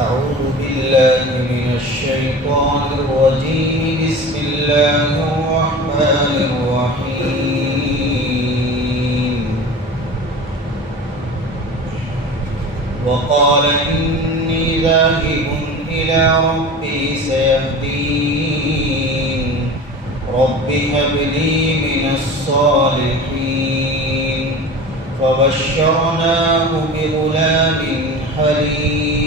أعوذ بالله من الشيطان الرجيم. بسم الله الرحمن الرحيم. وقال إني ذاهب إلى ربي سيهدين. رب هب لي من الصالحين. فبشرناه بغلام حليم.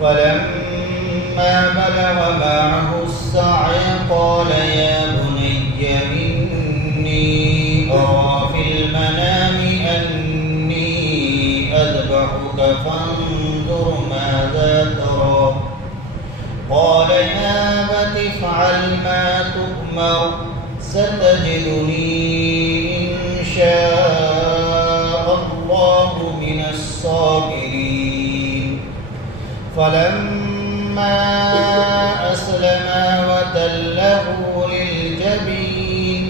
فلما بلغ معه السعي قال يا بني إني أرى في المنام أني أذبحك فانظر ماذا ترى. قال يا أبت افعل ما تؤمر ستجدني إن شاء الله من الصابرين. فلما أسلما وتله للجبين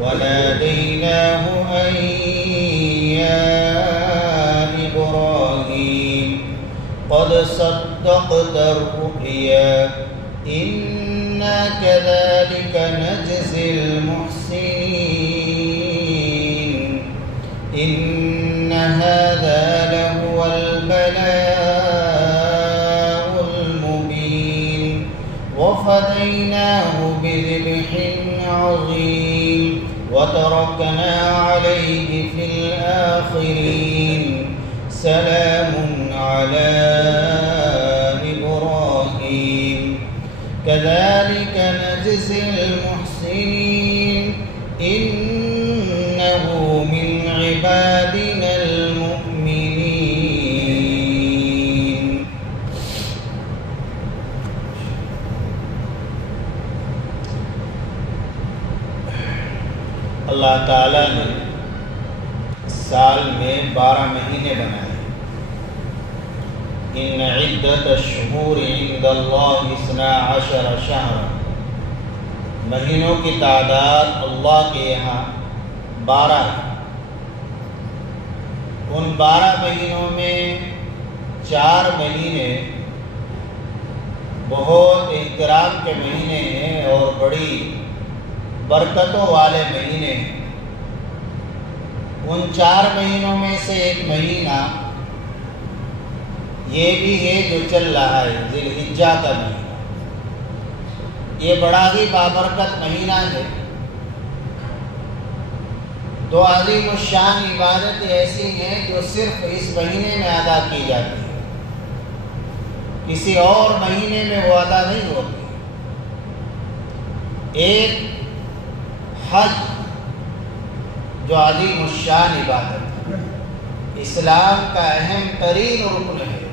وناديناه أن يا إبراهيم قد صدقت الرؤيا إنا كذلك نجزي المحسنين. إن هذا لهو البلاء المبين. وفديناه بذبح عظيم وتركنا عليه في الآخرين. سلام على إبراهيم كذلك نجزي المحسنين. إنه من عبادنا المؤمنين. اللہ تعالیٰ نے سال میں 12 مہینے بنائے. ان عدت الشہور عند اللہ 12 شہرا. مہینوں کی تعداد اللہ کے یہاں 12 ہے. ان 12 مہینوں میں 4 مہینے بہت احترام کے مہینے ہیں اور بڑی برکتوں والے مہینے ہیں. ان 4 مہینوں میں سے ایک مہینہ یہ بھی ہے جو چل رہا ہے، ذی الحجہ کا مہینہ. یہ بڑا ہی بابرکت مہینہ ہے. تو عظیم الشان عبادت ایسی ہیں جو صرف اس مہینے میں ادا کی جاتی ہے، کسی اور مہینے میں وہ ادا نہیں ہوتی. ایک حج جو عظیم الشان عبادت ہے، اسلام کا اہم ترین رکن ہے.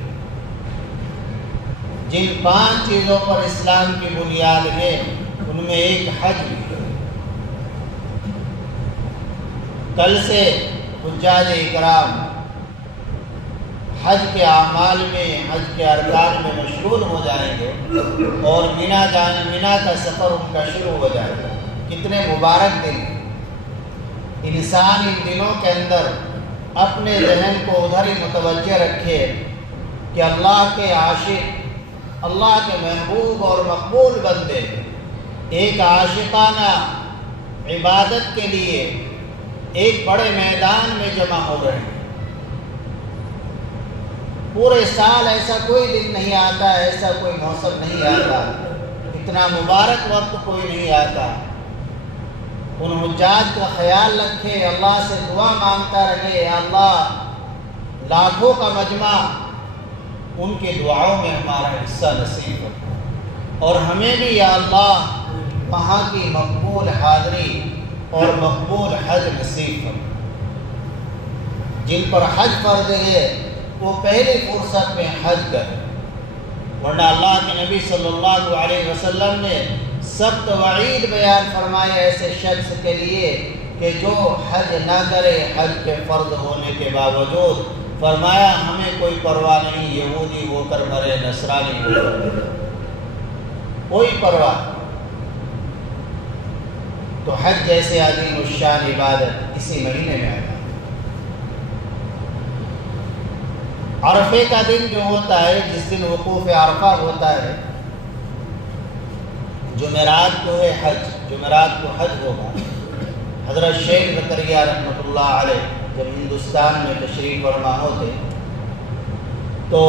جن 5 چیزوں پر اسلام کی بنیاد ہے ان میں ایک حج بھی ہے. کل سے حجاج اکرام حج کے اعمال میں، حج کے ارکان میں مشغول ہو جائیں گے اور مینا کا سفر ان کا شروع ہو جائے گا. کتنے مبارک دن. انسان ان دنوں کے اندر اپنے ذہن کو ادھر ہی متوجہ رکھے کہ اللہ کے عاشق، اللہ کے محبوب اور مقبول بندے ایک عاشقانہ عبادت کے لیے ایک بڑے میدان میں جمع ہو رہے ہیں. پورے سال ایسا کوئی دن نہیں آتا، ایسا کوئی موسم نہیں آتا، اتنا مبارک وقت کوئی نہیں آتا. ان حجاج کا خیال رکھے، اللہ سے دعا مانگتا رہے، یا اللہ لاکھوں کا مجمع ان کی دعاؤں میں ہمارا حصہ نصیب ہو، اور ہمیں بھی یا اللہ وہاں کی مقبول حاضری اور مقبول حج نصیب ہو. جن پر حج فرض ہے وہ پہلی فرصت میں حج کریں، ورنہ اللہ کے نبی صلی اللہ علیہ وسلم نے سخت وعید بیان فرمائے ایسے شخص کے لیے کہ جو حج نہ کرے حج کے فرض ہونے کے باوجود. فرمایا ہمیں کوئی پرواہ نہیں، یہودی ہو کر مرے، نصرانی ہو کر مرے، کوئی پرواہ. تو حج جیسے عظیم الشان عبادت اسی مہینے میں آیا. عرفے کا دن جو ہوتا ہے، جس دن وقوف عرفہ ہوتا ہے، جمعرات کو ہے حج، جمعرات کو حج ہوگا۔ حضرت شیخ زکریا رحمۃ اللہ علیہ جب ہندوستان میں تشریف فرما ہوتے تو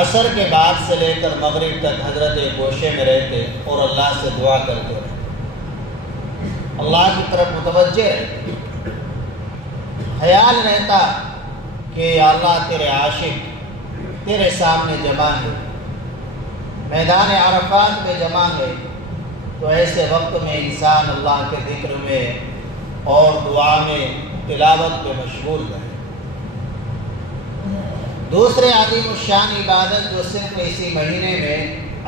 عصر کے بعد سے لے کر مغرب تک حضرت گوشے میں رہتے اور اللہ سے دعا کرتے رہتے، اللہ کی طرف متوجہ رہتے، خیال رہتا کہ یا اللہ تیرے عاشق تیرے سامنے جمع ہے، میدان عرفات میں جمع ہے، تو ایسے وقت میں انسان اللہ کے ذکر میں اور دعا میں تلاوت پہ مشغول رہے۔ دوسرے عظیم الشان عبادت جو صرف اسی مہینے میں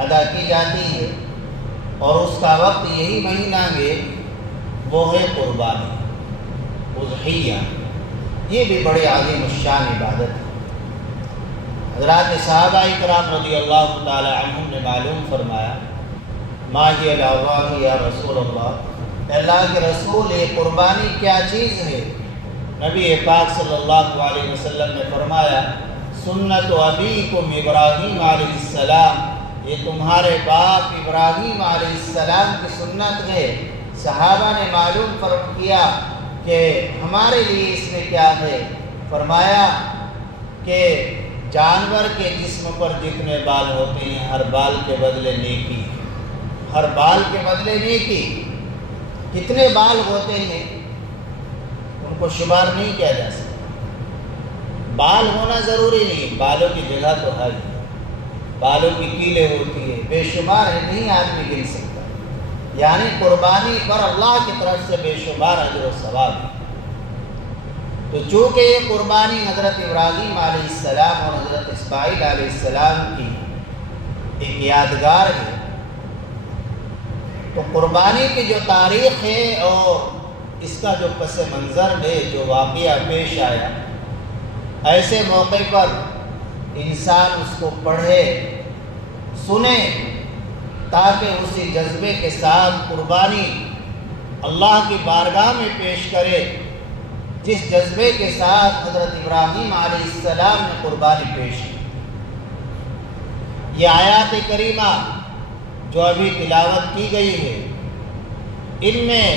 ادا کی جاتی ہے اور اس کا وقت یہی مہینہ ہے، وہ ہے قربانی، اضحیہ۔ یہ بھی بڑے عظیم الشان عبادت ہے۔ حضرات صحابہ کرام رضی اللہ تعالی عنہم نے معلوم فرمایا، ما ہی الاضاحی یا رسول اللہ، اللہ کے رسول یہ قربانی کیا چیز ہے؟ نبی پاک صلی اللہ علیہ وسلم نے فرمایا، سنت ابیکم ابراہیم علیہ السلام، یہ تمہارے باپ ابراہیم علیہ السلام کی سنت ہے۔ صحابہ نے معلوم کیا کہ ہمارے لیے اس میں کیا ہے؟ فرمایا کہ جانور کے جسم پر جتنے بال ہوتے ہیں، ہر بال کے بدلے نیکی، ہر بال کے بدلے نیکی۔ کتنے بال ہوتے ہیں ان کو شمار نہیں کیا جا سکتا، بال ہونا ضروری نہیں، بالوں کی جگہ تو ہے، بالوں کی کیلیں ہوتی ہے، بے شمار ہے، نہیں آدمی گن سکتا۔ یعنی قربانی پر اللہ کی طرف سے بے شمار اجر و ثواب ہے۔ تو چونکہ یہ قربانی حضرت ابراہیم علیہ السلام اور حضرت اسماعیل علیہ السلام کی ایک یادگار ہے، تو قربانی کی جو تاریخ ہے اور اس کا جو پس منظر ہے، جو واقعہ پیش آیا، ایسے موقع پر انسان اس کو پڑھے، سنے، تاکہ اسی جذبے کے ساتھ قربانی اللہ کی بارگاہ میں پیش کرے، جس جذبے کے ساتھ حضرت ابراہیم علیہ السلام نے قربانی پیش کی۔ یہ آیات کریمہ جو ابھی تلاوت کی گئی ہے، ان میں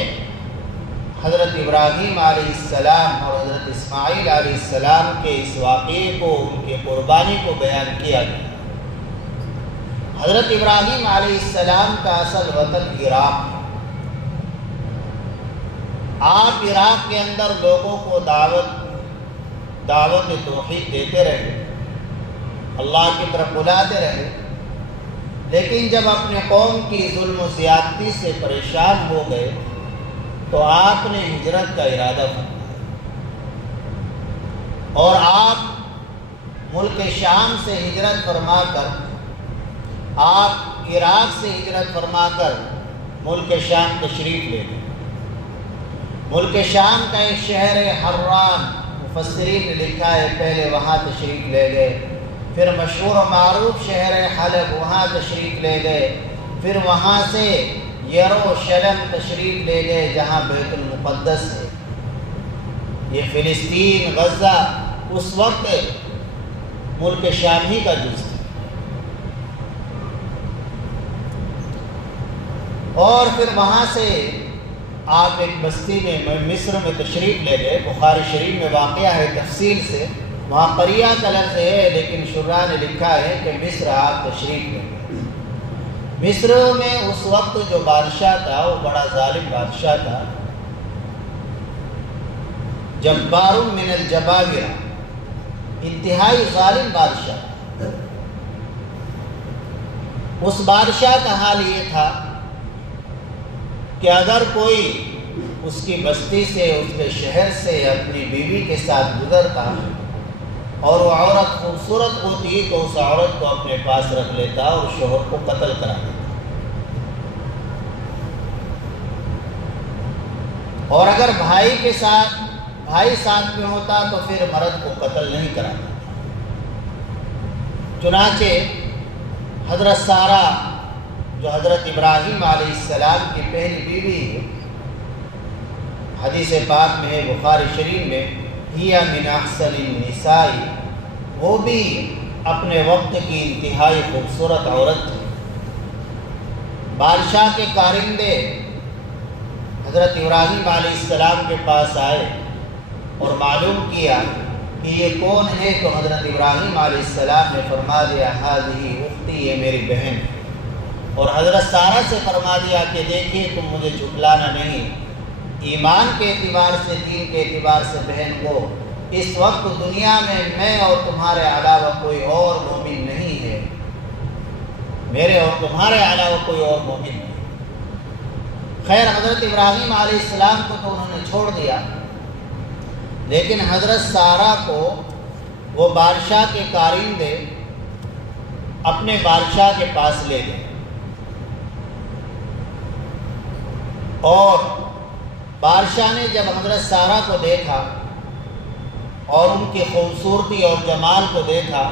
حضرت ابراہیم علیہ السلام اور حضرت اسماعیل علیہ السلام کے اس واقعے کو، ان کی قربانی کو بیان کیا گیا۔ حضرت ابراہیم علیہ السلام کا اصل وطن عراق ہے۔ آپ عراق کے اندر لوگوں کو دعوت توحید دیتے رہے، اللہ کی طرف بلاتے رہے، لیکن جب اپنے قوم کی ظلم و زیادتی سے پریشان ہو گئے تو آپ نے ہجرت کا ارادہ فرمایا اور آپ ملک شام سے ہجرت فرما کر، آپ عراق سے ہجرت فرما کر ملک شام تشریف لے گئے۔ ملک شام کا ایک شہر ہے حران، مفسرین نے لکھا ہے پہلے وہاں تشریف لے گئے، پھر مشہور و معروف شہر حلب وہاں تشریف لے گئے، پھر وہاں سے یروشلم تشریف لے گئے جہاں بیت المقدس ہے۔ یہ فلسطین، غزہ اس وقت ملک شام ہی کا جز ہے۔ اور پھر وہاں سے آپ ایک بستی میں مصر میں تشریف لے گئے۔ بخاری شریف میں واقعہ ہے تفصیل سے، وہاں قریہ کا لفظ ہے لیکن شراح نے لکھا ہے کہ مصر آپ تشریف لے گئے۔ مصر میں اس وقت جو بادشاہ تھا وہ بڑا ظالم بادشاہ تھا، جبار من الجبابرہ، انتہائی ظالم بادشاہ۔ اس بادشاہ کا حال یہ تھا کہ اگر کوئی اس کی بستی سے، اس کے شہر سے اپنی بیوی کے ساتھ گزرتا اور وہ عورت خوبصورت ہوتی تو اس عورت کو اپنے پاس رکھ لیتا اور شوہر کو قتل کرا دیتا، اور اگر بھائی ساتھ میں ہوتا تو پھر مرد کو قتل نہیں کراتا۔ چنانچہ حضرت سارہ جو حضرت ابراہیم علیہ السلام کی پہلی بیوی ہے، حدیث پاک میں ہے بخاری شریف میں، ہی من احسن النساء، وہ بھی اپنے وقت کی انتہائی خوبصورت عورت تھی۔ بادشاہ کے کارندے حضرت ابراہیم علیہ السلام کے پاس آئے اور معلوم کیا کہ یہ کون ہے، تو حضرت ابراہیم علیہ السلام نے فرما دیا ہذہ اختی، یہ میری بہن ہے۔ اور حضرت سارہ سے فرما دیا کہ دیکھیے تم مجھے جھٹلانا نہیں، ایمان کے اعتبار سے، دین کے اعتبار سے بہن کو اس وقت دنیا میں اور تمہارے علاوہ کوئی اور مومن نہیں ہے، میرے اور تمہارے علاوہ کوئی اور مومن نہیں۔ خیر حضرت ابراہیم علیہ السلام کو تو انہوں نے چھوڑ دیا، لیکن حضرت سارہ کو وہ بادشاہ کے کارندے اپنے بادشاہ کے پاس لے گئے، اور بادشاہ نے جب حضرت سارہ کو دیکھا اور ان کی خوبصورتی اور جمال کو دیکھا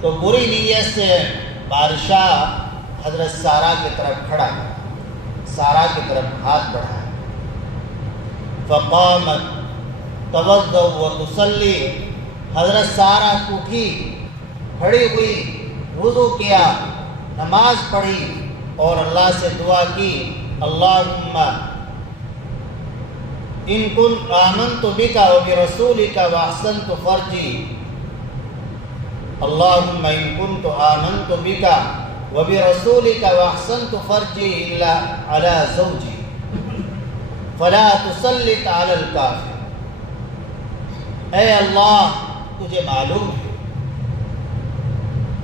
تو بری نیت سے بادشاہ حضرت سارہ کی طرف کھڑا، سارہ کی طرف ہاتھ بڑھایا۔ فقامت توضؤ وتصلی، حضرت سارہ اٹھی، کھڑی ہوئی، وضو کیا، نماز پڑھی اور اللہ سے دعا کی، اللہم ان كنت آمنت بك وبرسولك واحسنت فرجي، اللهم ان كنت آمنت بك وبرسولك واحسنت فرجي الا على زوجي فلا تسلط على الكافر۔ اے اللہ تجھے معلوم ہے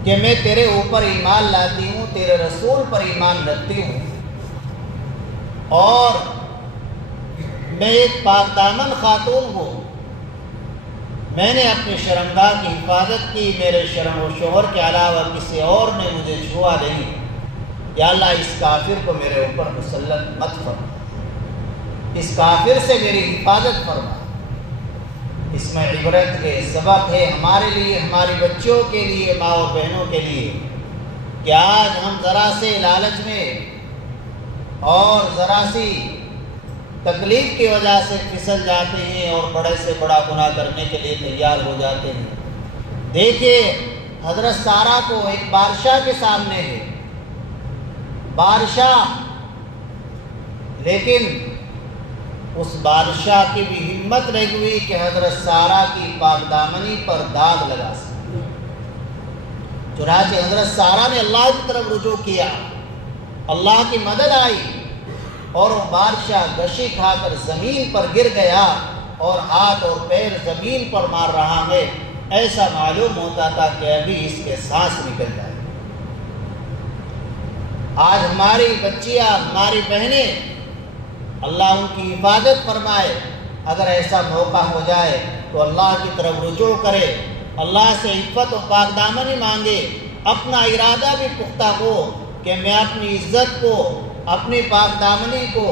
کہ میں تیرے اوپر ایمان لاتی ہوں، تیرے رسول پر ایمان رکھتی ہوں، اور میں ایک پاک دامن خاتون ہوں، میں نے اپنی شرمگاہ کی حفاظت کی، میرے شرم و شوہر کے علاوہ کسی اور نے مجھے چھوا نہیں، یا اللہ اس کافر کو میرے اوپر مسلط مت فرما، اس کافر سے میری حفاظت فرما۔ اس میں عبرت کے سبق ہے ہمارے لیے، ہماری بچیوں کے لیے، ماں اور بہنوں کے لیے، کہ آج ہم ذرا سے لالچ میں اور ذرا سی تکلیف کی وجہ سے پھسل جاتے ہیں اور بڑے سے بڑا گناہ کرنے کے لیے تیار ہو جاتے ہیں۔ دیکھیے حضرت سارہ کو ایک بادشاہ کے سامنے ہے، بادشاہ، لیکن اس بادشاہ کی بھی ہمت نہیں ہوئی کہ حضرت سارہ کی پاک دامنی پر داغ لگا سکے۔ چنانچہ حضرت سارہ نے اللہ کی طرف رجوع کیا، اللہ کی مدد آئی، اور وہ بادشاہ گشی کھا کر زمین پر گر گیا اور ہاتھ اور پیر زمین پر مار رہا ہے، ایسا معلوم ہوتا تھا کہ ابھی اس کے سانس نکل جائے۔ آج ہماری بچیاں، ہماری بہنیں، اللہ ان کی حفاظت فرمائے، اگر ایسا موقع ہو جائے تو اللہ کی طرف رجوع کرے، اللہ سے عفت و پاک دامنی مانگے، اپنا ارادہ بھی پختہ ہو کہ میں اپنی عزت کو، اپنی پاک دامنی کو،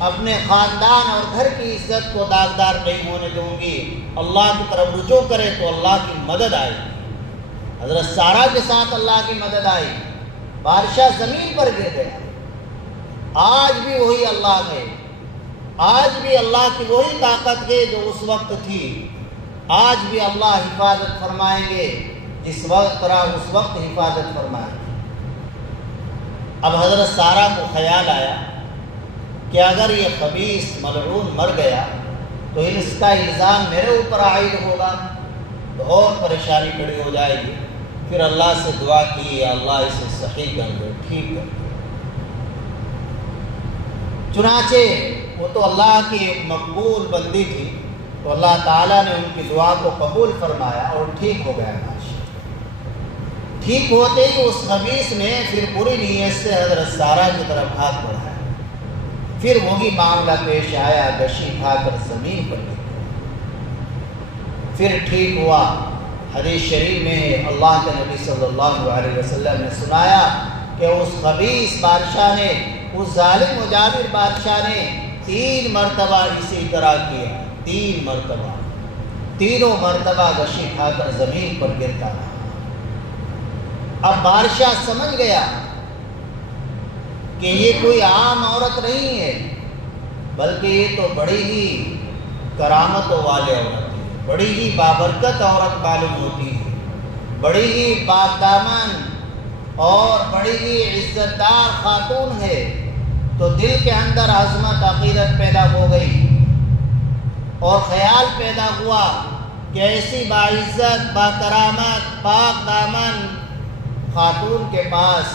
اپنے خاندان اور گھر کی عزت کو داغدار نہیں ہونے دوں گی، اللہ کی طرف رجوع کرے تو اللہ کی مدد آئے۔ حضرت سارہ کے ساتھ اللہ کی مدد آئی، بادشاہ زمین پر گر گیا۔ آج بھی وہی اللہ ہے، آج بھی اللہ کی وہی طاقت ہے جو اس وقت تھی، آج بھی اللہ حفاظت فرمائیں گے جس وقت طرح اس وقت حفاظت فرمائیں گے۔ اب حضرت سارہ کو خیال آیا کہ اگر یہ خبیث ملعون مر گیا تو اس کا الزام میرے اوپر عائد ہوگا، تو اور پریشانی کھڑی ہو جائے گی۔ پھر اللہ سے دعا کی، یا اللہ اسے صحیح کر دے، ٹھیک کر دے۔ چنانچہ وہ تو اللہ کی ایک مقبول بندی تھی، تو اللہ تعالیٰ نے ان کی دعا کو قبول فرمایا اور ٹھیک ہو گیا۔ ٹھیک ہوتے ہی اس خبیث نے پھر بری نیت سے حضرت سارہ کی طرف ہاتھ بڑھایا، پھر وہی معاملہ پیش آیا، گشی کھا کر زمین پر گر گیا۔ پھر ٹھیک ہوا۔ حدیث شریف میں اللہ کے نبی صلی اللہ علیہ وسلم نے سنایا کہ اس خبیث بادشاہ نے، اس ظالم و جابر بادشاہ نے 3 مرتبہ اسی طرح کیا، 3 مرتبہ، تینوں مرتبہ گشی کھا کر زمین پر گرتا رہا۔ اب بادشاہ سمجھ گیا کہ یہ کوئی عام عورت نہیں ہے، بلکہ یہ تو بڑی ہی کرامتوں والے عورت ہے، بڑی ہی بابرکت عورت معلوم ہوتی ہے۔ بڑی ہی پاکدامن اور بڑی ہی عزت دار خاتون ہے، تو دل کے اندر عظمت عقیدت پیدا ہو گئی اور خیال پیدا ہوا کہ ایسی باعزت باکرامت پاک دامن خاتون کے پاس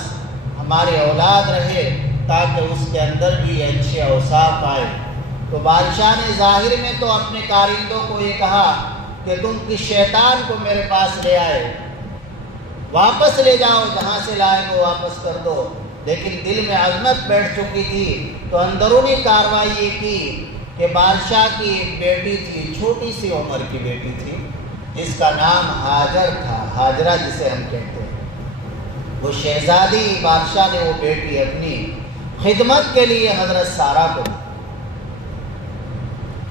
ہماری اولاد رہے تاکہ اس کے اندر بھی اچھے اوصاف آئے۔ تو بادشاہ نے ظاہر میں تو اپنے کارندوں کو یہ کہا کہ تم کس شیطان کو میرے پاس لے آئے، واپس لے جاؤ، جہاں سے لائے وہ واپس کر دو، لیکن دل میں عظمت بیٹھ چکی تھی تو اندرونی کارروائی یہ کی کہ بادشاہ کی ایک بیٹی تھی، چھوٹی سی عمر کی بیٹی تھی، جس کا نام ہاجر تھا، ہاجرہ جسے ہم کہتے ہیں۔ وہ شہزادی بادشاہ نے وہ بیٹی اپنی خدمت کے لیے حضرت سارہ کو دی،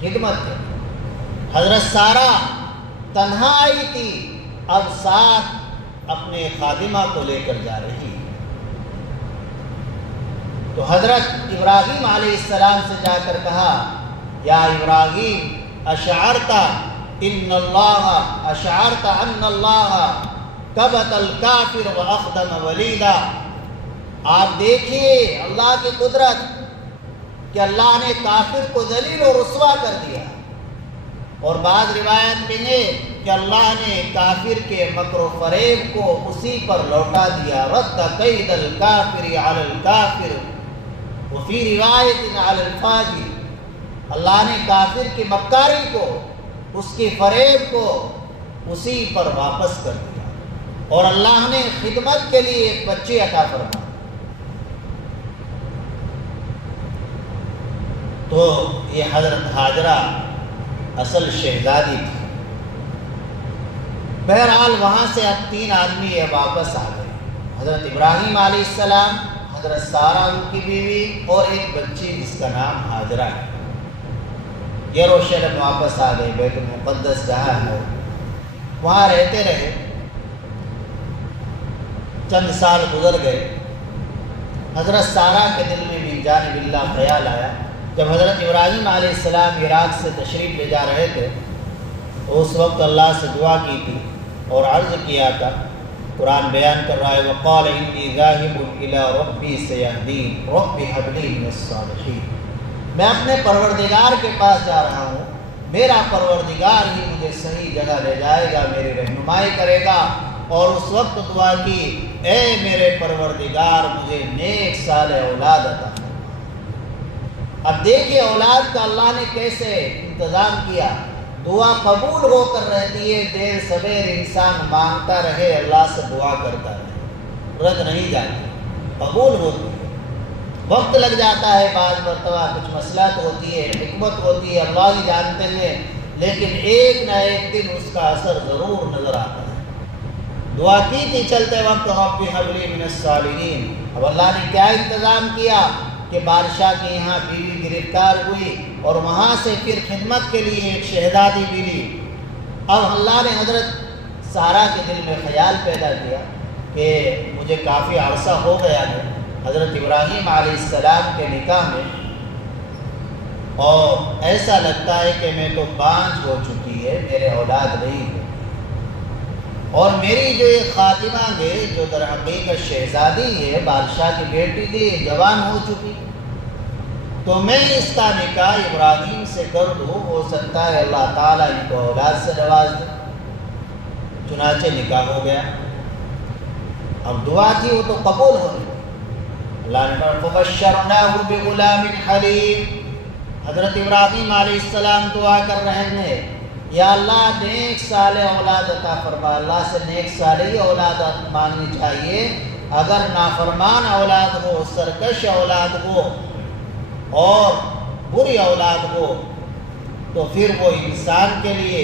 خدمت کے۔ حضرت سارہ تنہا آئی تھی، اب ساتھ اپنے خادمہ کو لے کر جا رہی۔ تو حضرت ابراہیم علیہ السلام سے جا کر کہا، یا ابراہیم اشعرت ان اللہ کبت الکافر واخدم ولیدا، آپ دیکھیے اللہ کی قدرت کہ اللہ نے کافر کو ذلیل و رسوا کر دیا، اور بعض روایت میں ہے کہ اللہ نے کافر کے مکر و فریب کو اسی پر لوٹا دیا، رد کید الکافر علی الکافر وفی روایت علی الفاجر، اللہ نے کافر کی مکاری کو، اس کی فریب کو اسی پر واپس کر دیا، اور اللہ نے خدمت کے لیے ایک بچی عطا فرمائی۔ تو یہ حضرت ہاجرہ اصل شہزادی تھی۔ بہرحال وہاں سے اب 3 آدمی واپس آ گئے، حضرت ابراہیم علیہ السلام، حضرت سارہ ان کی بیوی، اور ایک بچی جس کا نام ہاجرہ ہے۔ یروشلم واپس آ گئے، بیت المقدس جہاں ہے وہاں رہتے رہے۔ چند سال گزر گئے، حضرت سارہ کے دل میں بھی جانب اللہ خیال آیا۔ جب حضرت ابراہیم علیہ السلام عراق سے تشریف لے جا رہے تھے تو اس وقت اللہ سے دعا کی تھی اور عرض کیا تھا، قرآن بیان کر رہا ہے، وَقَالَ إِنِّي ذَاهِبٌ إِلَىٰ رَبِّي سَيَهْدِينِ رَبِّ هَبْ لِي مِنَ الصَّالِحِينَ، میں اپنے پروردگار کے پاس جا رہا ہوں، میرا پروردگار ہی مجھے صحیح جگہ لے جائے گا، میری رہنمائی کرے گا۔ اور اس وقت دعا کی، اے میرے پروردگار مجھے نیک صالح اولاد عطا فرما۔ اب دیکھیں اولاد کا اللہ نے کیسے انتظام کیا۔ دعا قبول ہو کر رہتی ہے، دیر سویر انسان مانگتا رہے، اللہ سے دعا کرتا رہے، رد نہیں جاتی، قبول ہوتی ہے۔ وقت لگ جاتا ہے، بعض مرتبہ کچھ مصلحت ہوتی ہے، حکمت ہوتی ہے، اللہ ہی جانتے ہیں، لیکن ایک نہ ایک دن اس کا اثر ضرور نظر آتا ہے۔ دعا کی تھی چلتے وقت، رب ہب لی من الصالحین، اب اللہ نے کیا انتظام کیا کہ بادشاہ کے یہاں بیوی گرفتار ہوئی اور وہاں سے پھر خدمت کے لیے ایک شہزادی ملی۔ اب اللہ نے حضرت سارہ کے دل میں خیال پیدا کیا کہ مجھے کافی عرصہ ہو گیا ہے حضرت ابراہیم علیہ السلام کے نکاح میں، اور ایسا لگتا ہے کہ میں تو بانجھ ہو چکی ہے، میرے اولاد نہیں ہے، اور میری جو یہ خاتمہ ہے جو در حقیقت شہزادی ہے، بادشاہ کی بیٹی تھی، جوان ہو چکی، تو میں اس کا نکاح ابراہیم سے کر دوں، ہو سکتا ہے اللہ تعالیٰ ان کو اولاد سے نواز دے۔ چنانچہ نکاح ہو گیا۔ اب دعا تھی وہ تو قبول ہو گئی۔ اللہ نے فرمایا فَبَشَّرْنَاهُ بِغُلَامٍ حَلِيمٍ، حضرت ابراہیم علیہ السلام دعا کر رہے ہیں، یا اللہ نیک صالح اولاد عطا فرما۔ اللہ سے نیک صالح اولاد مانگنی چاہیے، اگر نافرمان اولاد ہو، سرکش اولاد ہو اور بری اولاد ہو تو پھر وہ انسان کے لیے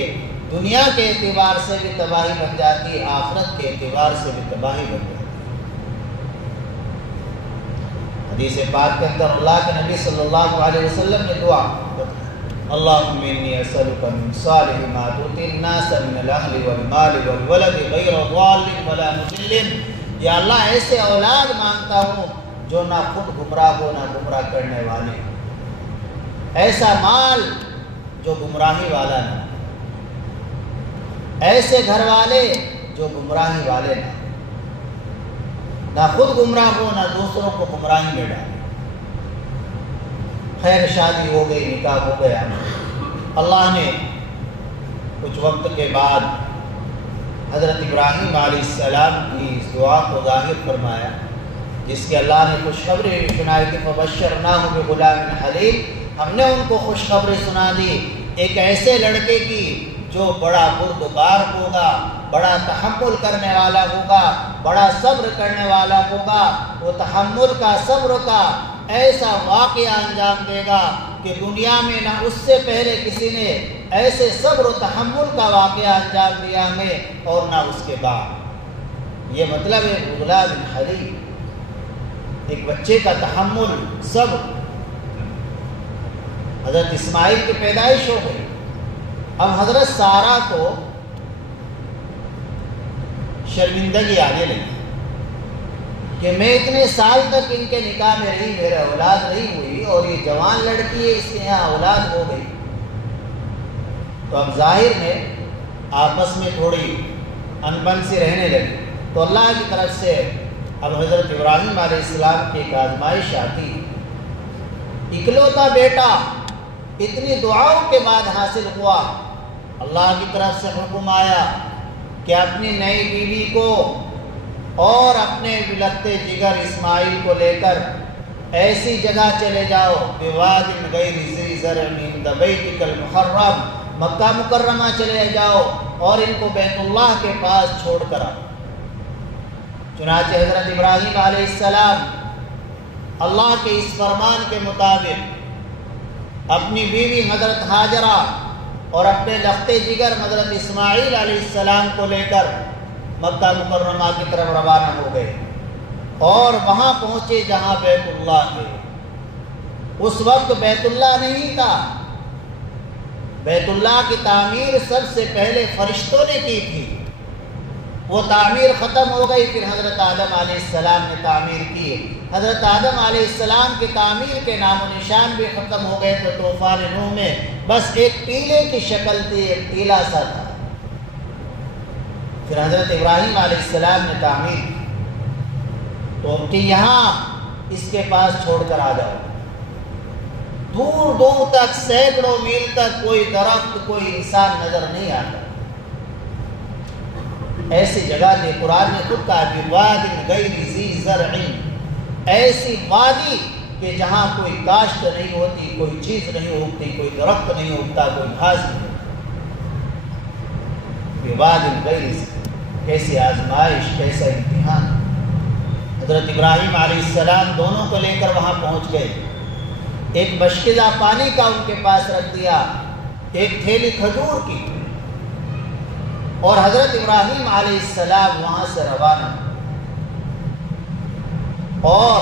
دنیا کے اعتبار سے بھی تباہی بن جاتی، آخرت کے اعتبار سے بھی تباہی بن جاتی۔ حدیث پاک کے اندر اللہ کے نبی صلی اللہ علیہ وسلم نے دعا، اللہم انی اسألک من صالح ما تؤتی الناس من الاہل والمال والولد غیر ضال ولا مضل، یا اللہ ایسے اولاد مانگتا ہوں جو نہ خود گمراہ ہو نہ گمراہ کرنے والے، ایسا مال جو گمراہی والا نہ، ایسے گھر والے جو گمراہی والے نہ خود گمراہ ہو نہ دوسروں کو گمراہی میں ڈالے۔ خیر شادی ہو گئی، نکاح ہو گیا، اللہ نے کچھ وقت کے بعد حضرت ابراہیم علیہ السلام کی اس دعا کو ظاہر فرمایا، جس کی اللہ نے خوشخبری سنائی تھی، فبشرناہ بغلام حلیم، ہم نے ان کو خوشخبری سنا دی ایک ایسے لڑکے کی جو بڑا بردبار ہوگا، بڑا تحمل کرنے والا ہوگا، بڑا صبر کرنے والا ہوگا۔ وہ تحمل کا، صبر کا ایسا واقعہ انجام دے گا کہ دنیا میں نہ اس سے پہلے کسی نے ایسے صبر و تحمل کا واقعہ انجام دیا ہے اور نہ اس کے بعد۔ یہ مطلب ہے غلام حلیم، ایک بچے کا تحمل، صبر۔ حضرت اسماعیل کی پیدائش ہو گئی، اب حضرت سارہ کو شرمندگی آنے لگی کہ میں اتنے سال تک ان کے نکاح میں رہی، میرے اولاد نہیں ہوئی، اور یہ جوان لڑکی ہے، اس کے یہاں اولاد ہو گئی۔ تو اب ظاہر میں آپس میں تھوڑی انبن سی رہنے لگی، تو اللہ کی طرف سے اب حضرت ابراہیم علیہ السلام کی ایک آزمائش آتی، اکلوتا بیٹا اتنی دعاؤں کے بعد حاصل ہوا، اللہ کی طرف سے حکم آیا کہ اپنی نئی بیوی کو اور اپنے بلکتے جگر اسماعیل کو لے کر ایسی جگہ چلے جاؤ، بواد غیر ذی زرع عند بیتک المحرم، مکہ مکرمہ چلے جاؤ اور ان کو بیت اللہ کے پاس چھوڑ کر آؤ۔ چنانچہ حضرت ابراہیم علیہ السلام اللہ کے اس فرمان کے مطابق اپنی بیوی حضرت ہاجرہ اور اپنے لختے جگر حضرت اسماعیل علیہ السلام کو لے کر مکہ مکرمہ کی طرف روانہ ہو گئے اور وہاں پہنچے جہاں بیت اللہ ہے۔ اس وقت بیت اللہ نہیں تھا، بیت اللہ کی تعمیر سب سے پہلے فرشتوں نے کی تھی، وہ تعمیر ختم ہو گئی، پھر حضرت آدم علیہ السلام نے تعمیر کی۔ حضرت آدم علیہ السلام کی تعمیر کے نام و نشان بھی ختم ہو گئے، تو طوفان نوح میں بس ایک ٹیلے کی شکل تھی، ایک ٹیلا سا تھا۔ پھر حضرت ابراہیم علیہ السلام نے تعمیر کی، تو کہ یہاں اس کے پاس چھوڑ کر آ جاؤ۔ دور دور تک، سینکڑوں میل تک کوئی درخت، کوئی انسان نظر نہیں آتا۔ ایسی جگہ نے قرآن نے خود کہا کہ واد غیر ذی زرع، ایسی وادی کہ جہاں کوئی کاشت نہیں ہوتی، کوئی چیز نہیں اگتی، کوئی درخت نہیں اگتا، کوئی گھاس نہیں ہوتی۔ واد غیر ذی، کیسی آزمائش، کیسا امتحان۔ حضرت ابراہیم علیہ السلام دونوں کو لے کر وہاں پہنچ گئے، ایک بشکیزہ پانی کا ان کے پاس رکھ دیا، ایک تھیلی کھجور کی، اور حضرت ابراہیم علیہ السلام وہاں سے روانہ۔ اور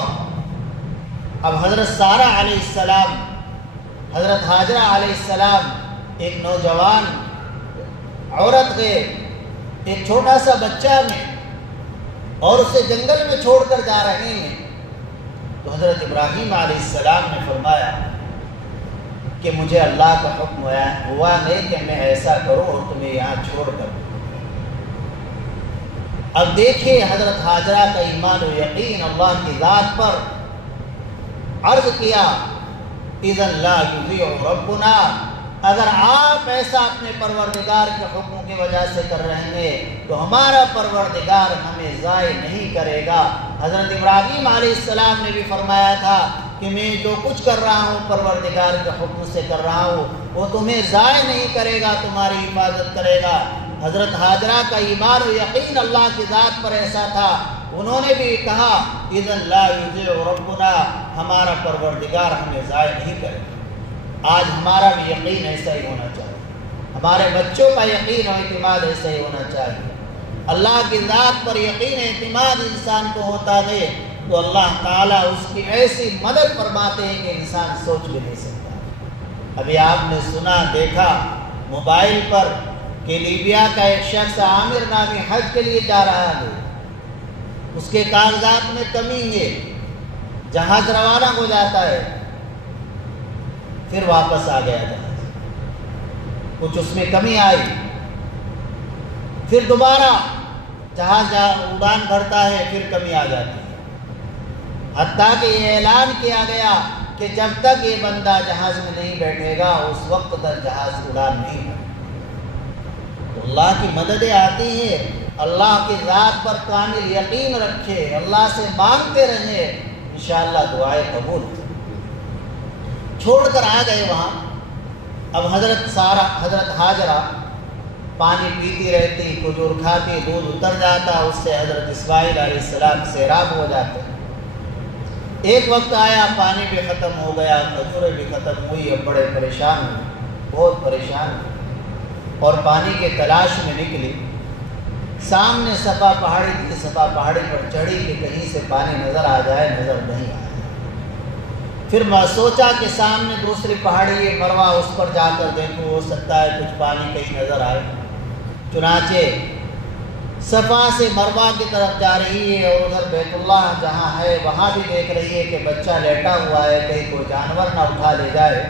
اب حضرت سارہ علیہ السلام، حضرت ہاجرہ علیہ السلام ایک نوجوان عورت گئے ایک چھوٹا سا بچہ میں، اور اسے جنگل میں چھوڑ کر جا رہے ہیں۔ تو حضرت ابراہیم علیہ السلام نے فرمایا کہ مجھے اللہ کا حکم ہوا نہیں کہ میں ایسا کروں اور تمہیں یہاں چھوڑ کر۔ اب دیکھیں حضرت ہاجرہ کا ایمان و یقین اللہ کی ذات پر۔ عرض کیا اذن لا یضیع ربنا، اگر آپ ایسا اپنے پروردگار کے حکم کی وجہ سے کر رہے ہیں تو ہمارا پروردگار ہمیں ضائع نہیں کرے گا۔ حضرت ابراہیم علیہ السلام نے بھی فرمایا تھا کہ میں جو کچھ کر رہا ہوں پروردگار کے حکم سے کر رہا ہوں، وہ تمہیں ضائع نہیں کرے گا، تمہاری حفاظت کرے گا۔ حضرت ہاجرہ کا ایمان و یقین اللہ کی ذات پر ایسا تھا، انہوں نے بھی کہا اذن لا یضیع ربنا، ہمارا پروردگار ہمیں ضائع نہیں کرے گا۔ آج ہمارا بھی یقین ایسا ہی ہونا چاہیے، ہمارے بچوں کا یقین و اعتماد ایسا ہی ہونا چاہیے۔ اللہ کی ذات پر یقین اعتماد انسان کو ہوتا ہے تو اللہ تعالیٰ اس کی ایسی مدد فرماتے ہیں کہ انسان سوچ بھی نہیں سکتا۔ ابھی آپ نے سنا دیکھا موبائل پر کہ لیبیا کا ایک شخص عامر نامی حج کے لیے جا رہا ہے، اس کے کاغذات میں کمی ہے، جہاز روانہ ہو جاتا ہے، پھر واپس آ گیا جہاز، کچھ اس میں کمی آئی، پھر دوبارہ جہاز اڑان بھرتا ہے پھر کمی آ جاتی ہے، حتیٰ کہ یہ اعلان کیا گیا کہ جب تک یہ بندہ جہاز میں نہیں بیٹھے گا اس وقت تک جہاز اڑان نہیں بھرے۔ اللہ کی مددیں آتی ہیں، اللہ کی ذات پر کامل یقین رکھے، اللہ سے مانگتے رہے، انشاءاللہ دعائیں قبول۔ چھوڑ کر آ گئے وہاں۔ اب حضرت ہاجرہ پانی پیتی رہتی، کھجور کھاتی، دودھ اتر جاتا، اس سے حضرت اسماعیل علیہ السلام سیراب ہو جاتے۔ ایک وقت آیا پانی بھی ختم ہو گیا، کھجوریں بھی ختم ہوئی، اب بڑے پریشان ہوئے، بہت پریشان ہوئے اور پانی کے تلاش میں نکلی۔ سامنے صفا پہاڑی تھی، صفا پہاڑی پر چڑھی کہ کہیں سے پانی نظر آ جائے، نظر نہیں آیا۔ پھر میں سوچا کہ سامنے دوسری پہاڑی ہے مروہ، اس پر جا کر دیکھوں، ہو سکتا ہے کچھ پانی کہیں نظر آئے۔ چنانچہ صفا سے مروہ کی طرف جا رہی ہے اور ادھر بیت اللہ جہاں ہے وہاں بھی دیکھ رہی ہے کہ بچہ لیٹا ہوا ہے، کہیں کوئی جانور نہ اٹھا لے جائے۔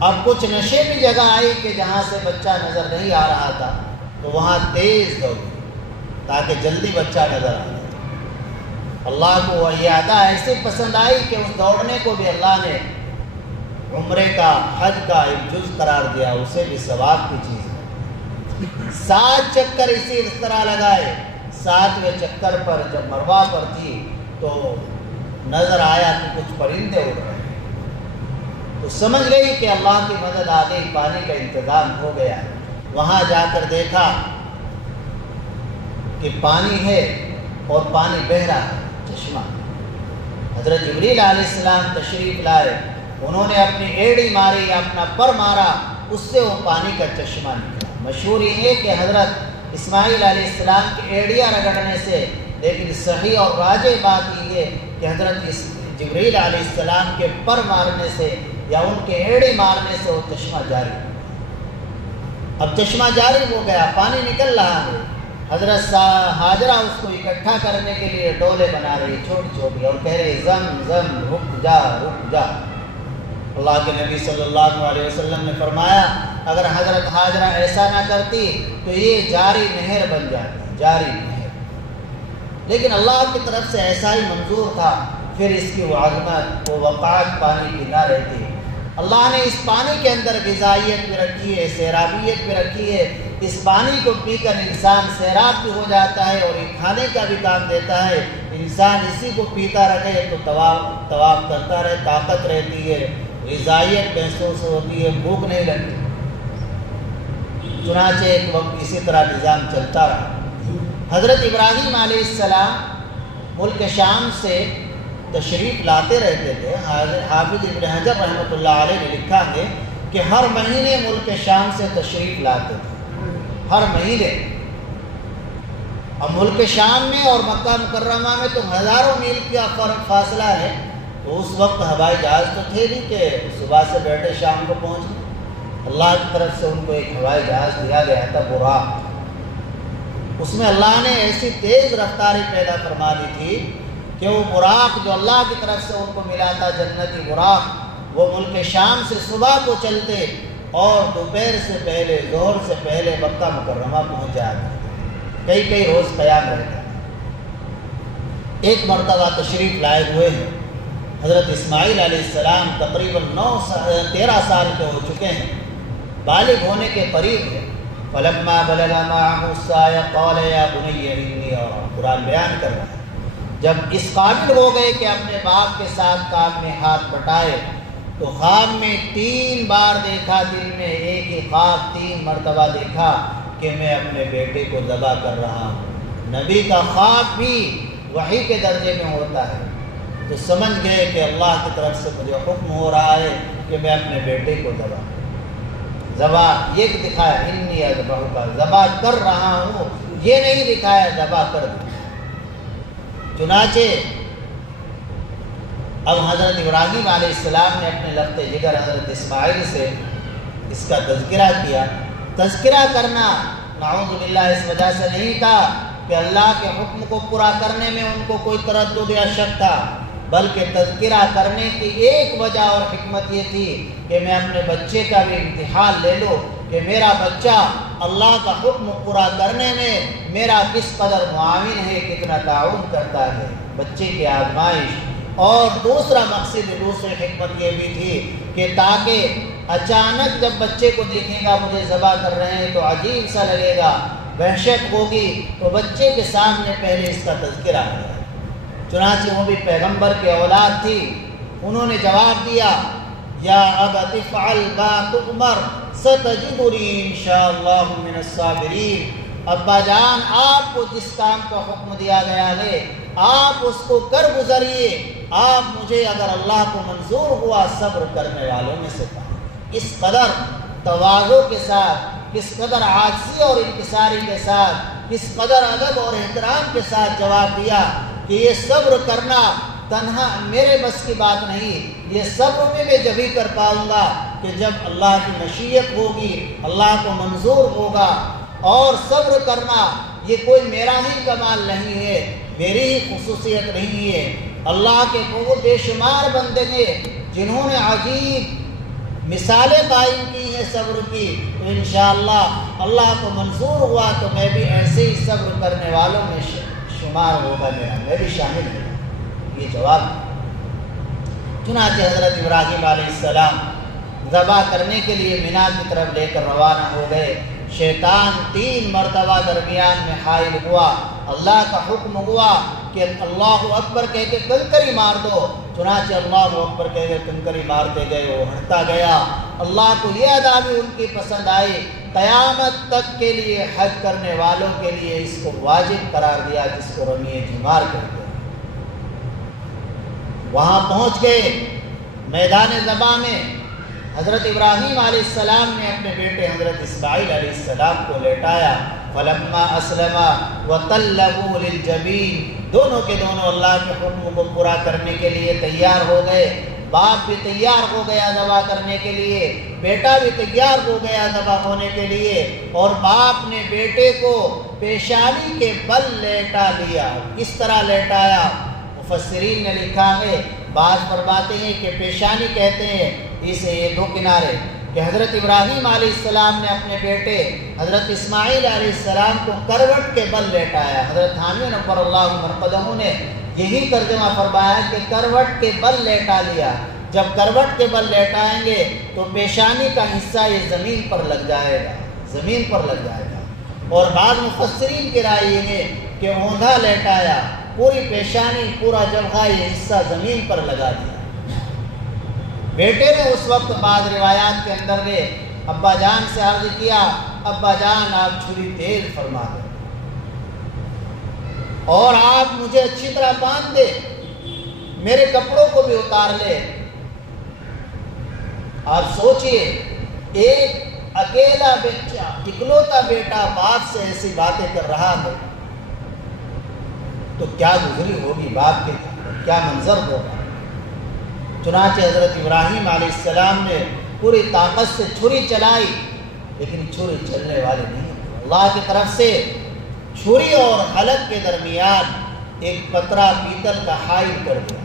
اب کچھ نشے کی جگہ آئی کہ جہاں سے بچہ نظر نہیں آ رہا تھا، تو وہاں تیز دوڑی تاکہ جلدی بچہ نظر آ جائے۔ اللہ کو وہ ادا ایسے پسند آئی کہ اس دوڑنے کو بھی اللہ نے عمرے کا، حج کا ایک جز قرار دیا، اسے بھی ثواب کی چیز ہے۔ 7 چکر اسی طرح لگائے، 7ویں چکر پر جب مروہ پر تھی تو نظر آیا کہ کچھ پرندے اڑ رہے ہیں، تو سمجھ گئی کہ اللہ کی مدد آ گئی، پانی کا انتظام ہو گیا۔ وہاں جا کر دیکھا کہ پانی ہے اور پانی بہہ رہا ہے، چشمہ۔ حضرت جبریل علیہ السلام تشریف لائے، انہوں نے اپنی ایڑی ماری یا اپنا پر مارا، اس سے وہ پانی کا چشمہ نکلا۔ مشہور یہ ہے کہ حضرت اسماعیل علیہ السلام کی ایڑیاں رگڑنے سے، لیکن صحیح اور راجح بات یہ ہے کہ حضرت جبریل علیہ السلام کے پر مارنے سے یا ان کے ایڑی مارنے سے وہ چشمہ جاری ہو گیا۔ اب چشمہ جاری ہو گیا، پانی نکل رہا ہے۔ حضرت ہاجرہ اس کو اکٹھا کرنے کے لیے ڈولے بنا رہی چھوٹی چھوٹی اور کہہ رہی زم زم رک جا رک جا۔ اللہ کے نبی صلی اللہ علیہ وسلم نے فرمایا اگر حضرت ہاجرہ ایسا نہ کرتی تو یہ جاری نہر بن جاتی، جاری نہر، لیکن اللہ کی طرف سے ایسا ہی منظور تھا، پھر اس کی وہ عظمت، وہ وقعت پانی کی نہ رہتی۔ اللہ نے اس پانی کے اندر غذائیت بھی رکھی ہے، سیرابیت بھی رکھی ہے۔ اس پانی کو پی کر انسان سیراب بھی ہو جاتا ہے اور یہ کھانے کا بھی کام دیتا ہے۔ انسان اسی کو پیتا رہے تو طواف کرتا رہے، طاقت رہتی ہے، غذائیت محسوس ہوتی ہے، بھوک نہیں لگتی۔ چنانچہ ایک وقت اسی طرح نظام چلتا رہا۔ حضرت ابراہیم علیہ السلام ملک شام سے تشریف لاتے رہتے تھے۔ حافظ ابن حجر رحمۃ اللہ علیہ نے لکھا ہے کہ ہر مہینے ملک شام سے تشریف لاتے تھے، ہر مہینے۔ اب ملک شام میں اور مکہ مکرمہ میں تو ہزاروں میل کا فاصلہ ہے، تو اس وقت ہوائی جہاز تو تھے نہیں کہ صبح سے بیٹھے شام کو پہنچ گئے۔ اللہ کی طرف سے ان کو ایک ہوائی جہاز دیا گیا تھا، براق۔ اس میں اللہ نے ایسی تیز رفتاری پیدا فرما دی تھی کہ وہ براق جو اللہ کی طرف سے ان کو ملا تھا، جنتی براق، وہ ملک شام سے صبح کو چلتے اور دوپہر سے پہلے، ظہر سے پہلے مکہ مکرمہ پہنچ جاتے، کئی کئی روز قیام رہتا۔ ایک مرتبہ تشریف لائے ہوئے ہیں، حضرت اسماعیل علیہ السلام تقریباً 13 سال کے ہو چکے ہیں، بالغ ہونے کے قریب ہے۔ فلما بلغ معه السعي قال يا بني إني أرى، قرآن بیان کر رہا ہے جب اس قابل ہو گئے کہ اپنے باپ کے ساتھ کام میں ہاتھ بٹائے تو خواب میں 3 بار دیکھا، دل میں ایک ہی خواب 3 مرتبہ دیکھا کہ میں اپنے بیٹے کو ذبح کر رہا ہوں۔ نبی کا خواب بھی وحی کے درجے میں ہوتا ہے، تو سمجھ گئے کہ اللہ کی طرف سے مجھے حکم ہو رہا ہے کہ میں اپنے بیٹے کو ذبح یہ دکھایا، انی اذبحک، ذبح کر رہا ہوں، یہ نہیں دکھایا ذبح کر دوں۔ چنانچہ اب حضرت ابراہیم علیہ السلام نے اپنے لفظ جگر حضرت اسماعیل سے اس کا تذکرہ کیا۔ تذکرہ کرنا نعوذ باللہ اس وجہ سے نہیں تھا کہ اللہ کے حکم کو پورا کرنے میں ان کو کوئی تردد یا شک تھا، بلکہ تذکرہ کرنے کی ایک وجہ اور حکمت یہ تھی کہ میں اپنے بچے کا بھی امتحان لے لوں کہ میرا بچہ اللہ کا حکم پورا کرنے میں میرا کس قدر معاون ہے، کتنا تعاون کرتا ہے، بچے کی آزمائش۔ اور دوسرا مقصد، دوسری حکمت یہ بھی تھی کہ تاکہ اچانک جب بچے کو دیکھے گا مجھے ذبح کر رہے ہیں تو عجیب سا لگے گا، وحشت ہوگی، تو بچے کے سامنے پہلے اس کا تذکرہ ہے۔ چنانچہ وہ بھی پیغمبر کے اولاد تھی، انہوں نے جواب دیا یا ابت افعل ما تؤمر ستجدنی انشاءاللہ من الصابرین۔ ابا جان، آپ کو جس کام کا حکم دیا گیا ہے آپ اس کو کر گزریے، آپ مجھے اگر اللہ کو منظور ہوا صبر کرنے والوں میں سے پائیں۔ اس قدر تواضع کے ساتھ، کس قدر عاجزی اور انکساری کے ساتھ، کس قدر ادب اور احترام کے ساتھ جواب دیا کہ یہ صبر کرنا تنہا میرے بس کی بات نہیں، یہ صبر میں جبھی کر پاؤں گا کہ جب اللہ کی مشیت ہوگی، اللہ کو منظور ہوگا۔ اور صبر کرنا یہ کوئی میرا ہی کمال نہیں ہے، میری ہی خصوصیت نہیں ہے، اللہ کے وہ بے شمار بندے ہیں جنہوں نے عجیب مثالیں قائم کی ہیں صبر کی، تو انشاءاللہ اللہ کو منظور ہوا تو میں بھی ایسے ہی صبر کرنے والوں میں شمار ہوگا، میں بھی شامل ہوں۔ یہ جواب۔ چنانچہ حضرت ابراہیم علیہ السلام ذبح کرنے کے لیے مینا کی طرف لے کر روانہ ہو گئے۔ شیطان 3 مرتبہ درمیان میں حائل ہوا، اللہ کا حکم ہوا کہ اللہ اکبر کہہ کے کنکری مار دو، چنانچہ اللہ اکبر کہہ کے کنکری مارتے گئے، وہ ہٹتا گیا۔ اللہ کو یہ ادا بھی ان کی پسند آئی، قیامت تک کے لیے حج کرنے والوں کے لیے اس کو واجب قرار دیا، جس کو رمی جمار کہتے ہیں۔ وہاں پہنچ گئے میدان ذبح میں، حضرت ابراہیم علیہ السلام نے اپنے بیٹے حضرت اسماعیل علیہ السلام کو لیٹایا۔ فلما اسلما وتلوا للجبین، دونوں کے دونوں اللہ کے حکم کو پورا کرنے کے لیے تیار ہو گئے۔ باپ بھی تیار ہو گیا ذبح کرنے کے لیے، بیٹا بھی تیار ہو گیا ذبح ہونے کے لیے، اور باپ نے بیٹے کو پیشانی کے بل لیٹا دیا۔ کس طرح لیٹایا؟ مفسرین نے لکھا ہے، بعض فرماتے ہیں کہ پیشانی کہتے ہیں اسے یہ 2 کنارے، کہ حضرت ابراہیم علیہ السلام نے اپنے بیٹے حضرت اسماعیل علیہ السلام کو کروٹ کے بل لیٹایا۔ حضرت حامد نبر اللہ مرقدہ نے یہی ترجمہ فرمایا کہ کروٹ کے بل لیٹا دیا۔ جب کروٹ کے بل لیٹائیں گے تو پیشانی کا حصہ یہ زمین پر لگ جائے گا، زمین پر لگ جائے گا۔ اور بعض مفسرین کی رائے یہ ہے کہ اوندھا لیٹایا، پوری پیشانی، پورا جبہہ، یہ حصہ زمین پر لگا دیا۔ بیٹے نے اس وقت بعض روایات کے اندر نے ابا جان سے عرض کیا، ابا جان آپ چھری تیز فرما دیں اور آپ مجھے اچھی طرح باندھ دے، میرے کپڑوں کو بھی اتار لے۔ آپ سوچئے، ایک اکیلا بچہ، اکلوتا بیٹا باپ سے ایسی باتیں کر رہا ہے تو کیا گزری ہوگی باپ کے، کیا منظر ہوگا۔ چنانچہ حضرت ابراہیم علیہ السلام نے پوری طاقت سے چھری چلائی، لیکن چھری چلنے والے نہیں۔ اللہ کی طرف سے چھری اور حلق کے درمیان ایک قطرہ پیتل کا حائل کر دیا،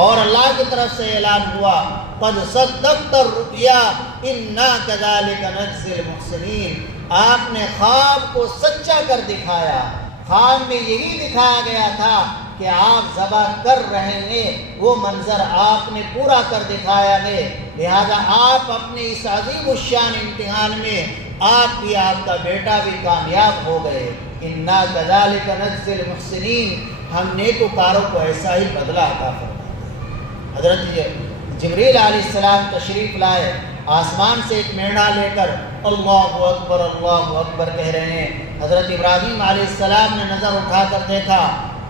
اور اللہ کی طرف سے اعلان ہوا، قد صدقت الرؤیا انا کذالک نجزی المحسنین۔ آپ نے خواب کو سچا کر دکھایا۔ خواب میں یہی دکھایا گیا تھا کہ آپ ذبح کر رہے ہیں، وہ منظر آپ نے پورا کر دکھایا ہے، لہذا آپ اپنے اس عظیم الشان امتحان میں آپ بھی، آپ کا بیٹا بھی کامیاب ہو گئے۔ انا کذالک نجزی المحسنین، ہم نیکوکاروں کو ایسا ہی بدلہ عطا فرماتے ہیں۔ حضرت جبریل علیہ السلام تشریف لائے، آسمان سے ایک میڑا لے کر اللہ اکبر کہہ رہے ہیں۔ حضرت ابراہیم علیہ السلام نے نظر اٹھا کر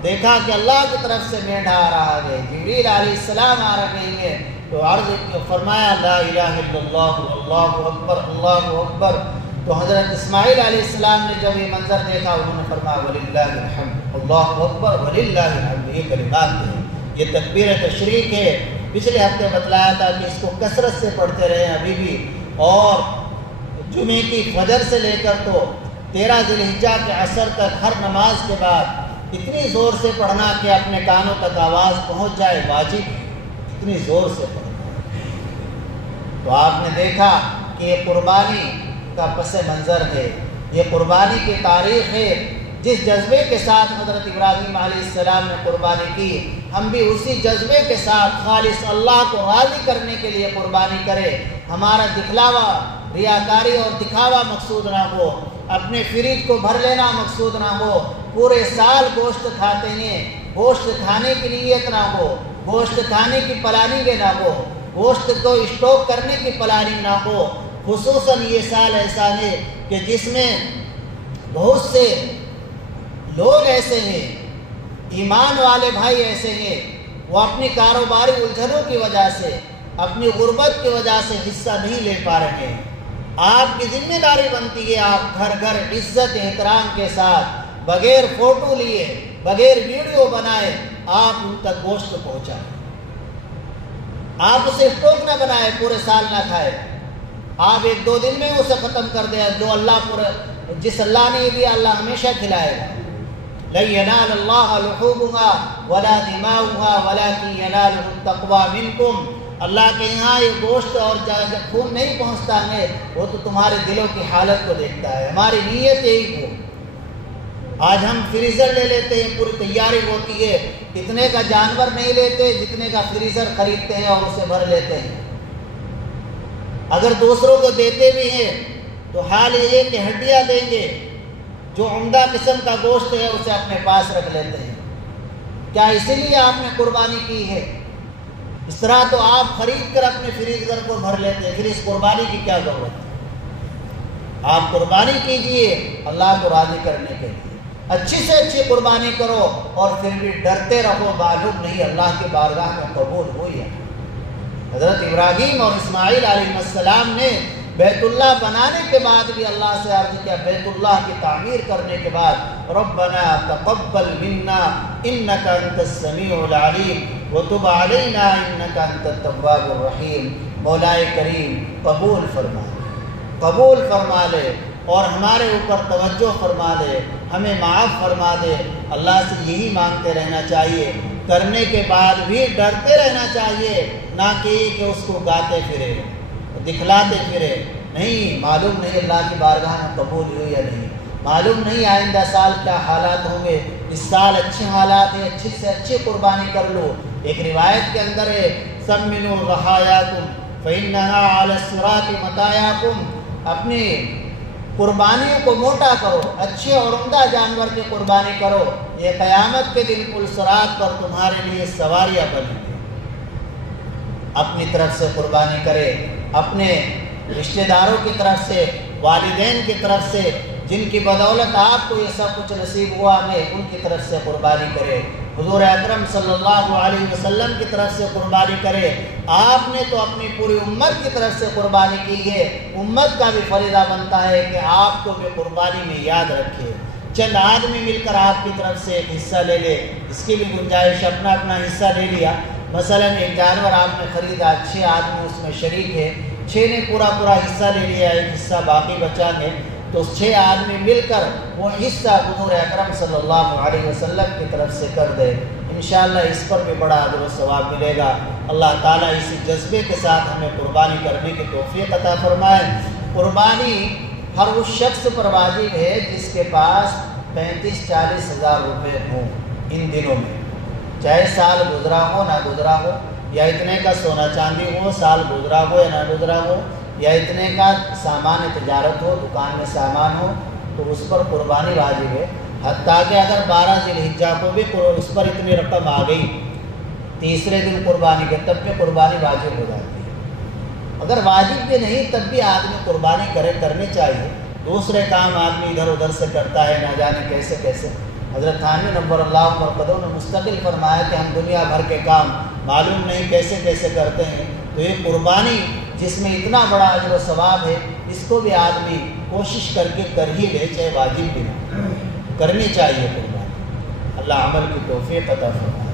دیکھا کہ اللہ کی طرف سے میڑا آ رہا ہے، جبریل علیہ السلام آ رہے ہیں، تو عرض فرمایا لا الہ الا اللہ، اللہ اکبر، اللہ اکبر۔ تو حضرت اسماعیل علیہ السلام نے جب یہ منظر دیکھا، انہوں نے فرمایا وللہ الحمد، اللہ اکبر وللہ الحمد۔ یہ کلمات ہیں، یہ تکبیر تشریق ہے۔ پچھلے ہفتے بتلایا تھا کہ اس کو کثرت سے پڑھتے رہے ابھی بھی، اور جمعے کی فجر سے لے کر تو 13 ذی الحجہ کے عصر تک ہر نماز کے بعد اتنی زور سے پڑھنا کہ اپنے کانوں تک آواز پہنچ جائے، واجب اتنی زور سے پڑھنا۔ تو آپ نے دیکھا کہ یہ قربانی کا پس منظر ہے، یہ قربانی کی تاریخ ہے۔ جس جذبے کے ساتھ حضرت ابراہیم علیہ السلام نے قربانی کی، ہم بھی اسی جذبے کے ساتھ خالص اللہ کو راضی کرنے کے لیے قربانی کریں۔ ہمارا دکھلاوا، ریاکاری اور دکھاوا مقصود نہ ہو، اپنے فریج کو بھر لینا مقصود نہ ہو۔ پورے سال گوشت کھاتے ہیں، گوشت کھانے کی نیت نہ ہو، گوشت کھانے کی پلاننگ نہ ہو، گوشت کو اسٹاک کرنے کی پلاننگ نہ ہو۔ خصوصاً یہ سال ایسا ہے کہ جس میں بہت سے لوگ ایسے ہیں، ایمان والے بھائی ایسے ہیں، وہ اپنی کاروباری الجھنوں کی وجہ سے، اپنی غربت کی وجہ سے حصہ نہیں لے پا رہے ہیں۔ آپ کی ذمہ داری بنتی ہے آپ گھر گھر عزت احترام کے ساتھ، بغیر فوٹو لیے، بغیر ویڈیو بنائے آپ ان تک گوشت پہنچائیں۔ آپ اسے اسٹاک نہ بنائے، پورے سال نہ کھائے، آپ 1-2 دن میں اسے ختم کر دیں۔ جو جس اللہ نے دیا اللہ ہمیشہ کھلائے گا۔ لن ينال الله لحومها ولا دماؤها ولكن يناله التقوى منكم۔ اللہ کے یہاں یہ گوشت اور خون نہیں پہنچتا ہے، وہ تو تمہارے دلوں کی حالت کو دیکھتا ہے۔ ہماری نیت یہی ہو۔ آج ہم فریزر لے لیتے ہیں، پوری تیاری ہوتی ہے، اتنے کا جانور نہیں لیتے جتنے کا فریزر خریدتے ہیں اور اسے بھر لیتے ہیں۔ اگر دوسروں کو دیتے بھی ہیں تو حال یہ ہے کہ ہڈیاں دیں گے، جو عمدہ قسم کا گوشت ہے اسے اپنے پاس رکھ لیتے ہیں۔ کیا اسی لیے آپ نے قربانی کی ہے؟ اس طرح تو آپ خرید کر اپنے فریزر کو بھر لیتے ہیں، پھر اس قربانی کی کیا ضرورت ہے؟ آپ قربانی کیجئے اللہ کو راضی کرنے کے لیے، اچھی سے اچھی قربانی کرو، اور پھر بھی ڈرتے رہو، معلوم نہیں اللہ کی بارگاہ میں قبول ہوئی ہے۔ حضرت ابراہیم اور اسماعیل علیہ السلام نے بیت اللہ بنانے کے بعد بھی اللہ سے عرض کیا، بیت اللہ کی تعمیر کرنے کے بعد، ربنا تقبل منا انک انت السمیع العلیم وتب علینا انک انت التواب الرحیم۔ مولا کریم قبول فرما لے اور ہمارے اوپر توجہ فرما دے، ہمیں معاف فرما دے۔ اللہ سے یہی مانگتے رہنا چاہیے، کرنے کے بعد بھی ڈرتے رہنا چاہیے، نہ کہ اس کو گاتے پھرے، دکھلاتے پھرے۔ نہیں، معلوم نہیں اللہ کی بارگاہ میں قبول ہوئی یا نہیں، معلوم نہیں آئندہ سال کیا حالات ہوں گے۔ اس سال اچھے حالات ہیں، اچھی سے اچھی قربانی کر لو۔ ایک روایت کے اندر ہے، سمنوا ضحایاکم فإنها علی الصراط مطایاکم۔ اپنی قربانیوں کو موٹا کرو، اچھے اور عمدہ جانور کی قربانی کرو، یہ قیامت کے دن پل صراط پر تمہارے لیے سواریاں بنیں گے۔ اپنی طرف سے قربانی کرے، اپنے رشتہ داروں کی طرف سے، والدین کی طرف سے، جن کی بدولت آپ کو یہ سب کچھ نصیب ہوا ہے، ان کی طرف سے قربانی کرے۔ حضور اکرم صلی اللہ علیہ وسلم کی طرف سے قربانی کرے۔ آپ نے تو اپنی پوری امت کی طرف سے قربانی کی ہے، امت کا بھی فریضہ بنتا ہے کہ آپ کو بھی قربانی میں یاد رکھے۔ چند آدمی مل کر آپ کی طرف سے ایک حصہ لے لے، اس کی بھی گنجائش، اپنا اپنا حصہ لے لیا۔ مثلا ایک جانور آپ نے خریدا، 6 آدمی اس میں شریک ہے، 6 نے پورا حصہ لے لیا، ایک حصہ باقی بچا ہے، تو 6 آدمی مل کر وہ حصہ حضور اکرم صلی اللہ علیہ وسلم کی طرف سے کر دے، انشاءاللہ اس پر بھی بڑا اجر و ثواب ملے گا۔ اللہ تعالیٰ اسی جذبے کے ساتھ ہمیں قربانی کرنے کی توفیق عطا فرمائے۔ قربانی ہر اس شخص پر واجب ہے جس کے پاس 35-40 ہزار روپے ہوں ان دنوں میں، چاہے سال گزرا ہو نہ گزرا ہو، یا اتنے کا سونا چاندی ہو، سال گزرا ہو یا نہ گزرا ہو، یا اتنے کا سامان تجارت ہو، دکان میں سامان ہو، تو اس پر قربانی واجب ہے۔ حتیٰ کہ اگر 12 ذی الحجہ کو بھی اس پر اتنی رقم آ گئی، تیسرے دن قربانی کے، تب بھی قربانی واجب ہو جاتی ہے۔ اگر واجب بھی نہیں تب بھی آدمی قربانی کرنی چاہیے۔ دوسرے کام آدمی ادھر ادھر سے کرتا ہے، نہ جانے کیسے کیسے۔ حضرت تھانوی نور اللہ مرقدہ نے مستقل فرمایا کہ ہم دنیا بھر کے کام معلوم نہیں کیسے کیسے کرتے ہیں، تو یہ قربانی جس میں اتنا بڑا اجر و ثواب ہے، اس کو بھی آدمی کوشش کر کے کر ہی لے، چاہے واجب بھی نہ، کرنی چاہیے قربانی۔ اللہ عمل کی توفیق عطا فرمائے۔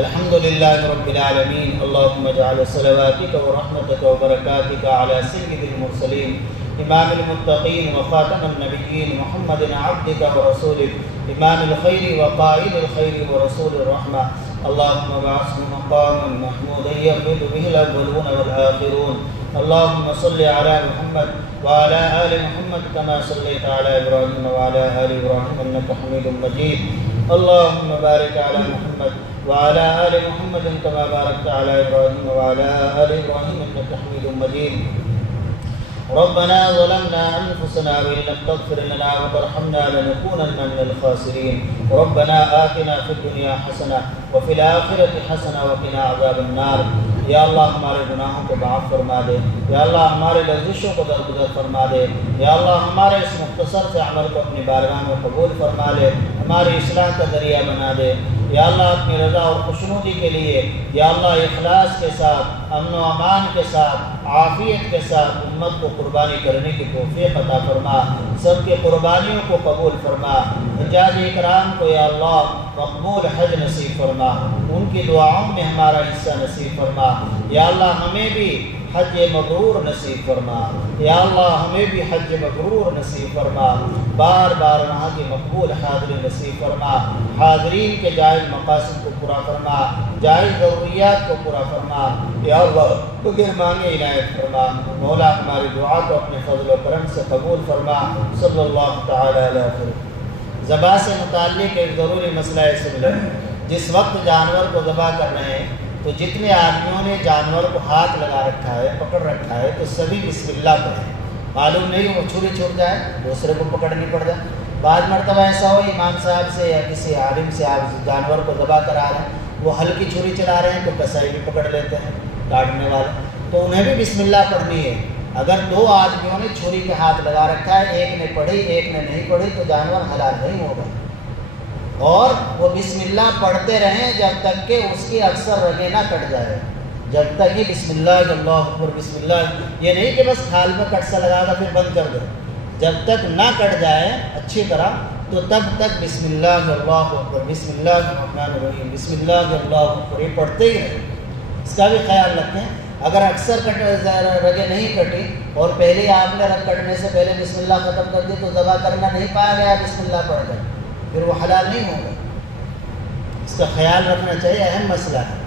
الحمدللہ رب العالمین، اللہم اجعل صلواتک و رحمتک و برکاتک علی سید المرسلین امام المتقین وخاتم النبیین محمد عبدک و رسولک امام الخیر وقائد الخیر و رسول الرحمہ، اللہم ابعثہ مقاما محمودا یغفر به الاولون والآخرون اللهم صل على محمد وعلى آل محمد كما صليت على إبراهيم وعلى آل إبراهيم إنك حميد مجيد. اللهم بارك على محمد وعلى آل محمد كما باركت على إبراهيم وعلى آل إبراهيم إنك حميد مجيد. ربنا ظلمنا أنفسنا وإن لم تغفر لنا وترحمنا لنكونن من الخاسرين. ربنا آتنا في الدنيا حسنة وفي الآخرة حسنة وقنا عذاب النار. یا اللہ ہمارے گناہوں کو معاف فرما دے. یا اللہ ہمارے لرزشوں کو درگزر فرما دے. یا اللہ ہمارے اس مختصر سے عمل کو اپنی بارگاہ میں قبول فرما لے. ہماری اصلاح کا ذریعہ بنا دے. یا اللہ اپنی رضا اور خوشنودی کے لیے یا اللہ اخلاص کے ساتھ امن و امان کے ساتھ عافیت کے ساتھ امت کو قربانی کرنے کی توفیق عطا فرما. سب کے قربانیوں کو قبول فرما. حجاج اکرام کو یا اللہ مقبول حج نصیب فرما. ان کی دعاؤں میں ہمارا حصہ نصیب فرما. یا اللہ ہمیں بھی حج مبرور نصیب فرما. یا اللہ ہمیں بھی حج مبرور نصیب فرما. بار بار وہاں کی مقبول حاضری نصیب فرما. حاضرین کے جائز مقاصد کو پورا فرما. جائز ضروریات کو پورا فرما. یا اللہ بغیر مانگے عنایت فرما. مولا ہماری دعا کو اپنے فضل و کرم سے قبول فرما. صلی اللہ تعالی علیہ وسلم. ذبح سے متعلق ایک ضروری مسئلہ ہے. سن لیں، جس وقت جانور کو ذبح کر رہے ہیں تو جتنے آدمیوں نے جانور کو ہاتھ لگا رکھا ہے، پکڑ رکھا ہے، تو سبھی بسم اللہ پڑھیں. معلوم نہیں وہ چھری چھوٹ جائے، دوسرے کو پکڑنی پڑ جائے. بعض مرتبہ ایسا ہو امام صاحب سے یا کسی عالم سے آپ جانور کو ذبح کرا رہے ہیں، وہ ہلکی چھری چلا رہے ہیں تو کسائی بھی پکڑ لیتے ہیں کاٹنے والے، تو انہیں بھی بسم اللہ پڑھنی ہے. اگر دو آدمیوں نے چھری پہ ہاتھ لگا رکھا ہے، ایک نے پڑھی ایک نے نہیں پڑھی، تو جانور حلال نہیں ہوگا. اور وہ بسم اللہ پڑھتے رہیں جب تک کہ اس کی اکثر رگیں نہ کٹ جائے. جب تک کہ بسم اللہ اللہ اکبر بسم اللہ، یہ نہیں کہ بس کھال میں کٹ سا لگا کر پھر بند کر دو. جب تک نہ کٹ جائے اچھی طرح تو تب تک بسم اللہ اللہ اکبر بسم اللہ الرحمن الرحیم بسم اللہ اللہ اکبر یہ پڑھتے ہی رہیں. اس کا بھی خیال رکھیں. اگر اکثر رگیں نہیں کٹی اور پہلے آپ نے رگ کٹنے سے پہلے بسم اللہ ختم کر دی تو ذبح کرنا نہیں پایا گیا بسم اللہ پڑھ کر، پھر وہ حلال نہیں ہوگا. اس کا خیال رکھنا چاہیے، اہم مسئلہ ہے.